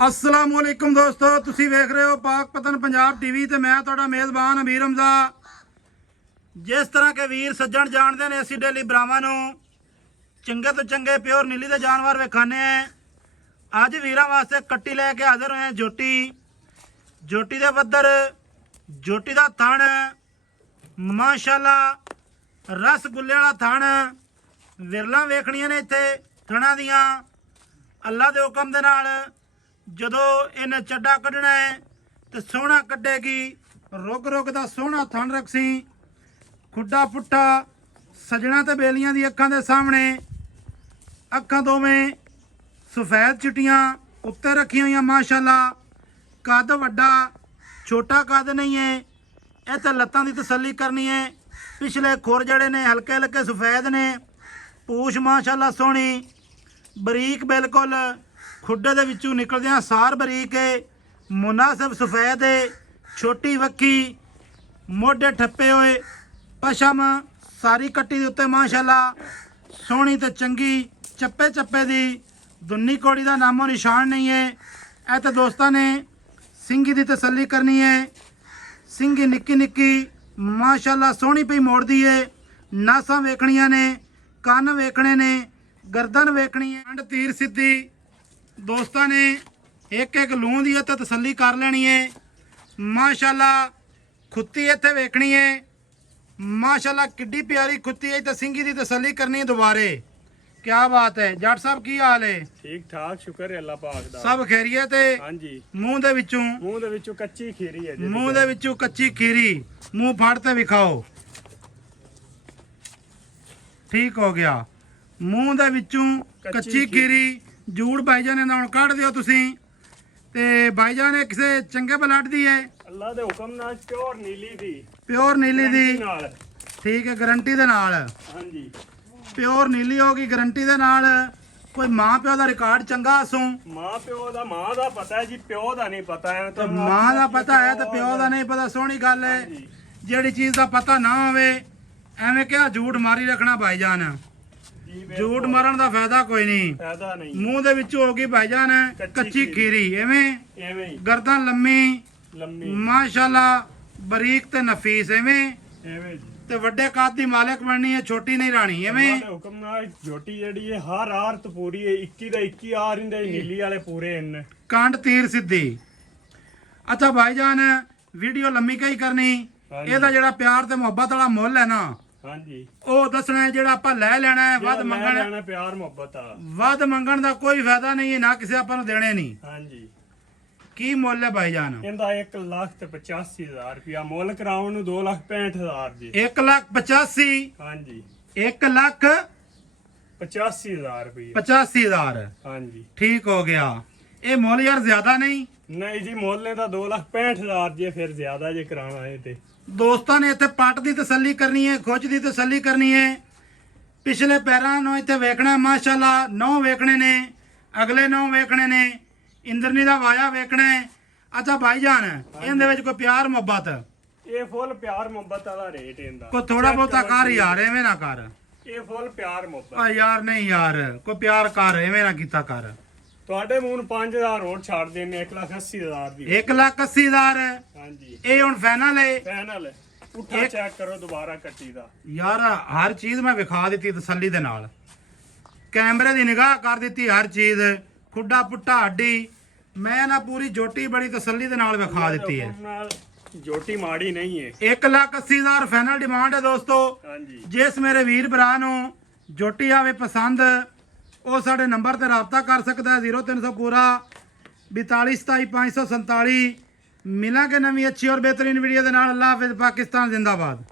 अस्सलाम वालेकुम दोस्तों, तुसी वेख रहे हो पाक पतन पंजाब टीवी ते मैं तुहाडा मेज़बान अमीर हमजा। जिस तरह के वीर सज्जण जानते हैं असी डेली भरावां नूं चंगे तो चंगे प्योर नीली दे जानवर विखाने हैं। अज वीरां वास्ते कट्टी लैके हाज़र होए जोटी। जोटी दे वद्दर, जोटी दा थण माशाअल्लाह रसगुल्ले वाला थण। विरलां वेखणियां ने इत्थे थणां दियां। अल्लाह दे हुकम दे नाल जदों इन्हें चड्डा कढ़ना है तो सोहना कढ़ेगी। रुक रुक दा सोहना थण रखसी। खुड्डा पुट्ठा सजना ते बेलियां दी अखां दे सामने। अखां दोवें सफेद चिट्टियां उत्ते रखी हुई माशाअल्लाह। कद वड्डा छोटा कद नहीं है। इत्थे लत्तां दी तसल्ली करनी है। पिछले खुर जड़े ने हल्के हल्के सफेद ने। पूछ माशाअल्लाह सोहनी बरीक बिल्कुल। खुड्डे दे विचों निकलदियां सार बरीक है। मुनासिब सफेद है। छोटी वक्की मोढे ठप्पे हुए पशम सारी कट्टी दे उत्ते माशाअल्लाह सोहनी ते चंगी। चप्पे चप्पे दी दुन्नी कोड़ी दा नामो निशान नहीं है। ऐ ते दोस्तां ने सिंगी दी तसल्ली करनी है। सिंगी निक्की निक्की माशाअल्लाह सोहनी पई मोड़दी है। नासां वेखणियां ने, कन्न वेखणे ने, गर्दन वेखनी है। अंड तीर सीधी दोस्तां ने एक एक लूं दी ते तसल्ली कर लेनी है। माशाअल्लाह खुत्ती इत्थे वेखनी है। माशाअल्लाह किड्डी प्यारी खुत्ती है। तो सिंगी दी तसल्ली करनी है दोबारे। क्या बात है जट साहब, की हाल है? ठीक ठाक, शुक्र है अल्लाह पाक दा। सब खैरियत है? हां जी। मूंह दे विचों कच्ची खीरी है। मूंह दे विचों कच्ची खीरी। मुंह फाड़ ते विखाओ। ठीक हो गया। मूंह दे विचों कच्ची खीरी। जूड़ भाईजान ने हुण कढ़ दिओ तुसीं। ते भाईजान ने किसे चंगे ब्लड दी है? अल्लाह दे हुक्म नाल प्योर नीली दी। प्योर नीली दी। नाल ठीक है, गारंटी दे नाल। हां जी। प्योर नीली होगी गारंटी दे नाल। कोई मां प्यो दा रिकॉर्ड चंगा हसूं? मां दा पता है जी, प्यो दा नहीं पता है। तो मां दा पता है तो प्यो दा नहीं पता। सोहनी गल है। जेड़ी चीज दा पता ना होवे एवें क्या झूठ मारी रखना भाईजान। झूठ मारन दा फायदा कोई नहीं। मुंह दे विचों होगी भाईजान कच्ची खीरी। एवें गर्दन लम्मी माशाअल्लाह बरीक ते नफीस। एवें ते वड्डे कद दी मालिक बननी है, छोटी नहीं रानी। एवें हुक्म नाल झोटी जेड़ी है हर आरत पूरी है। 21 दा 21 आर इंदे नीली वाले पूरे इन। कांड तीर सीधी। अच्छा भाईजान वीडियो लम्मी कई करनी। एदा जेड़ा प्यार ते मोहब्बत वाला मुल है ना, हां जी, ਉਹ ਦੱਸਣਾ ਹੈ ਜਿਹੜਾ ਆਪਾਂ ਲੈ ਲੈਣਾ ਹੈ। ਵੱਧ ਮੰਗਣਾ ਪਿਆਰ ਮੁਹੱਬਤ ਆ। ਵੱਧ ਮੰਗਣ ਦਾ ਕੋਈ ਫਾਇਦਾ ਨਹੀਂ ਹੈ, ਨਾ ਕਿਸੇ ਆਪਾਂ ਨੂੰ ਦੇਣੇ ਨਹੀਂ। ਹਾਂਜੀ। ਕੀ ਮੁੱਲ ਹੈ ਭਾਈਜਾਨ? ਇਹਦਾ 1,85,000 ਰੁਪਿਆ। ਮੁੱਲ ਕਰਾਉਣ ਨੂੰ 2,65,000 ਜੀ। 1,85,000? ਹਾਂਜੀ। 1,85,000 ਰੁਪਏ। 85,000? ਹਾਂਜੀ। ਠੀਕ ਹੋ ਗਿਆ। ਇਹ ਮੁੱਲ ਯਾਰ ਜ਼ਿਆਦਾ ਨਹੀਂ? ਨਹੀਂ ਜੀ, ਮੁੱਲ ਇਹਦਾ 2,65,000 ਜੀ। ਫਿਰ ਜ਼ਿਆਦਾ ਜੇ ਕਰਾਉਣਾ ਹੈ ਤੇ ਦੋਸਤਾਂ ਨੇ ਇੱਥੇ ਪੱਟ ਦੀ ਤਸੱਲੀ ਕਰਨੀ ਹੈ, ਖੁੱਚ ਦੀ ਤਸੱਲੀ ਕਰਨੀ ਹੈ। ਪਿਛਲੇ ਪੈਰਾਂ ਨੂੰ ਇੱਥੇ ਵੇਖਣਾ ਮਾਸ਼ਾਅੱਲਾ। 9 ਵੇਖਣੇ ਨੇ, ਅਗਲੇ 9 ਵੇਖਣੇ ਨੇ, ਇੰਦਰਨੀ ਦਾ ਵਾਇਆ ਵੇਖਣਾ ਹੈ। ਅੱਛਾ ਭਾਈਜਾਨ ਇਹਦੇ ਵਿੱਚ ਕੋਈ ਪਿਆਰ ਮੁਹੱਬਤ? ਇਹ ਫੁੱਲ ਪਿਆਰ ਮੁਹੱਬਤ ਵਾਲਾ ਰੇਟ ਇਹਦਾ। ਕੋਈ ਥੋੜਾ ਬਹੁਤਾ ਕਰ ਯਾਰ, ਐਵੇਂ ਨਾ ਕਰ। ਇਹ ਫੁੱਲ ਪਿਆਰ ਮੁਹੱਬਤ। ਆ ਯਾਰ ਨਹੀਂ ਯਾਰ, ਕੋਈ ਪਿਆਰ ਕਰ, ਐਵੇਂ ਨਾ ਕੀਤਾ ਕਰ। ਤੁਹਾਡੇ ਮੂੰਹ ਨੂੰ 5,000 ਹੋਰ ਛੱਡ ਦੇਣੇ। 1,80,000 ਦੀ। 1,80,000? ਹਾਂਜੀ। ਇਹ ਹੁਣ ਫਾਈਨਲ ਹੈ? ਫਾਈਨਲ। ਉੱਠਾ ਚੈੱਕ ਕਰੋ ਦੁਬਾਰਾ ਕੱਟੀ ਦਾ। ਯਾਰ ਹਰ ਚੀਜ਼ ਮੈਂ ਵਿਖਾ ਦਿੱਤੀ ਤਸੱਲੀ ਦੇ ਨਾਲ। ਕੈਮਰੇ ਦੀ ਨਿਗਾਹ ਕਰ ਦਿੱਤੀ ਹਰ ਚੀਜ਼। ਖੁੱਡਾ ਪੁੱਟਾ ਹੱਡੀ ਮੈਂ ਨਾ ਪੂਰੀ ਜੋਟੀ ਬੜੀ ਤਸੱਲੀ ਦੇ ਨਾਲ ਵਿਖਾ ਦਿੱਤੀ ਹੈ। ਜੋਟੀ ਮਾੜੀ ਨਹੀਂ ਹੈ। 1,80,000 ਫਾਈਨਲ ਡਿਮਾਂਡ ਹੈ ਦੋਸਤੋ। ਹਾਂਜੀ। ਜਿਸ ਮੇਰੇ ਵੀਰ ਭਰਾ ਨੂੰ ਜੋਟੀ ਆਵੇ ਪਸੰਦ, ਉਹ ਸਾਡੇ ਨੰਬਰ ਤੇ ਰਾਬਤਾ ਕਰ ਸਕਦਾ ਹੈ। 0300 ਪੂਰਾ 42 27 547। ਮਿਲਾਂਗੇ ਨਵੀਂ ਅੱਛੀ ਔਰ ਬਿਹਤਰੀਨ ਵੀਡੀਓ ਦੇ ਨਾਲ। ਅੱਲਾਹ ਹਾਫਿਜ਼। ਪਾਕਿਸਤਾਨ ਜ਼ਿੰਦਾਬਾਦ।